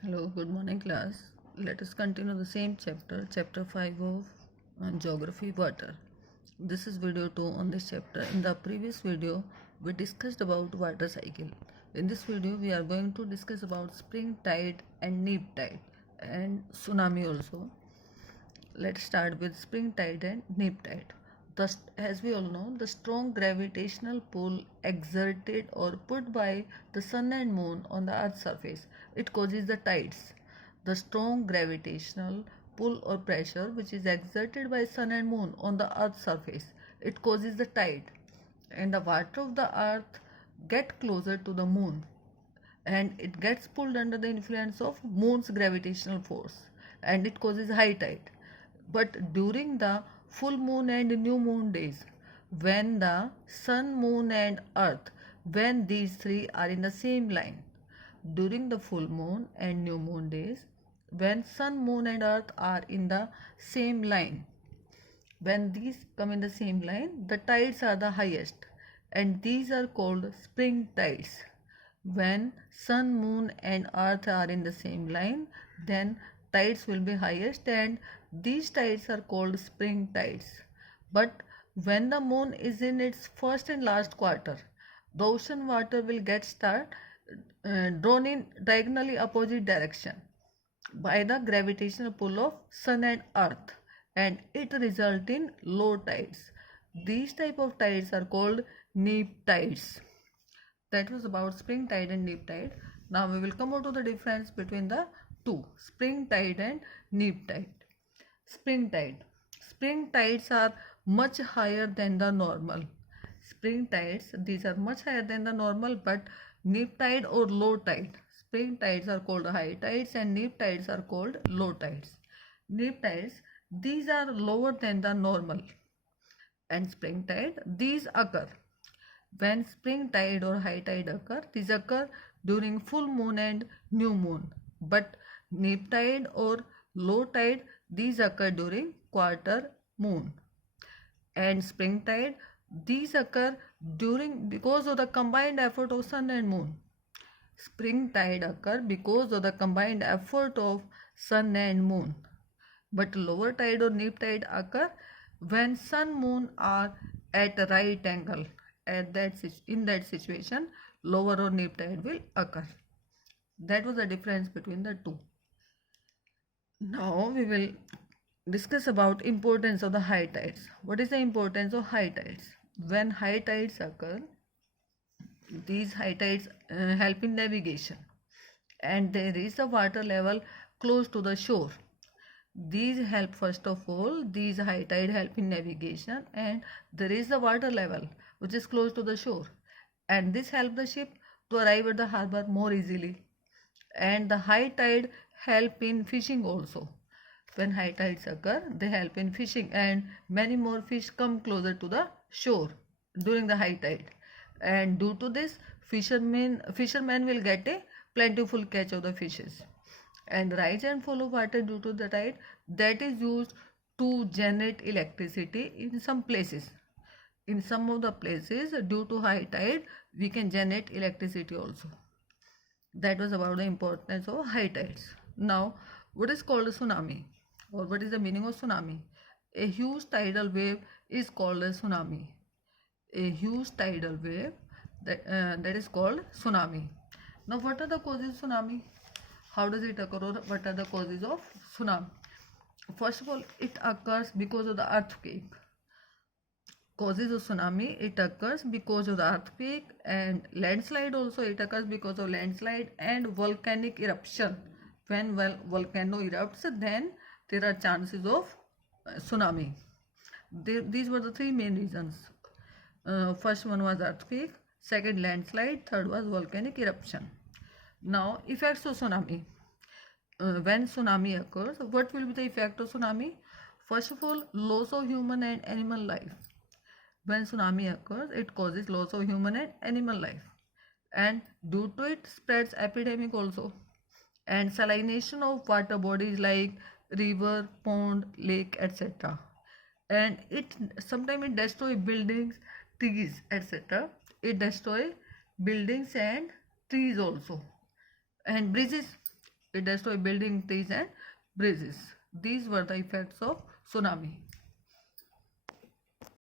Hello, good morning class. Let us continue the same chapter, chapter 5 of Geography Water. This is video 2 on this chapter. In the previous video, we discussed about water cycle. In this video, we are going to discuss about spring tide and neap tide and tsunami also. Let's start with spring tide and neap tide. As we all know, the strong gravitational pull exerted or put by the sun and moon on the earth's surface, it causes the tides. The strong gravitational pull or pressure which is exerted by sun and moon on the earth's surface, it causes the tide. And the water of the earth get closer to the moon and it gets pulled under the influence of moon's gravitational force and it causes high tide. But during the full moon and new moon days, when the sun, moon and earth, when these three are in the same line, during the full moon and new moon days, when sun, moon and earth are in the same line, when these come in the same line, the tides are the highest and these are called spring tides. When sun, moon and earth are in the same line, then tides will be highest and these tides are called spring tides. But when the moon is in its first and last quarter, the ocean water will get drawn in diagonally opposite direction by the gravitational pull of sun and earth and it result in low tides. These type of tides are called neap tides. That was about spring tide and neap tide. Now we will come out to the difference between the two, spring tide and neap tide. Spring tide. Spring tides are much higher than the normal. Spring tides, these are much higher than the normal, but neap tide or low tide. Spring tides are called high tides and neap tides are called low tides. Neap tides, these are lower than the normal. And spring tide, these occur when spring tide or high tide occur. These occur during full moon and new moon. But neap tide or low tide, these occur during quarter moon. And spring tide, these occur during because of the combined effort of sun and moon. Spring tide occur because of the combined effort of sun and moon. But lower tide or neap tide occur when sun moon are at a right angle. In that situation, lower or neap tide will occur. That was the difference between the two. Now we will discuss about importance of the high tides. What is the importance of high tides? When high tides occur, these high tides help in navigation and they raise the water level close to the shore. These help, first of all, these high tide help in navigation and they raise the water level which is close to the shore, and this help the ship to arrive at the harbor more easily. And the high tide help in fishing also. When high tides occur, they help in fishing and many more fish come closer to the shore during the high tide. And due to this, fishermen will get a plentiful catch of the fishes. And rise and fall of water due to the tide, that is used to generate electricity in some places. In some of the places, due to high tide, we can generate electricity also. That was about the importance of high tides. Now, what is called a tsunami, or what is the meaning of tsunami? A huge tidal wave is called a tsunami. A huge tidal wave that is called tsunami. Now, what are the causes of tsunami? How does it occur, or what are the causes of tsunami? First of all, it occurs because of the earthquake. Causes of tsunami, it occurs because of the earthquake, and landslide also, it occurs because of landslide and volcanic eruption. When volcano erupts, then there are chances of tsunami. These were the three main reasons. First one was earthquake, second landslide, third was volcanic eruption. Now, effects of tsunami. When tsunami occurs, what will be the effect of tsunami? First of all, loss of human and animal life. When tsunami occurs, it causes loss of human and animal life, and due to it spreads epidemic also, and salination of water bodies like river, pond, lake, etc. And it sometimes it destroy buildings, trees, etc. It destroy buildings and trees also, and bridges. It destroyed buildings, trees, and bridges. These were the effects of tsunami.